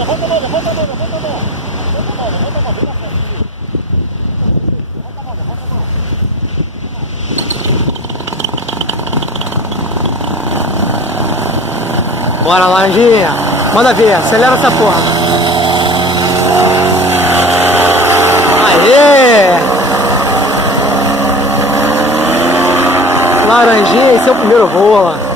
levanta a mão, levanta a mão, levanta a mão. Levanta a mão, levanta a mão, vem na frente. Levanta a mão, levanta a mão. Bora, Laranjinha. Manda ver, acelera essa porra. Aê! Laranjinha, esse é o primeiro voo, ó.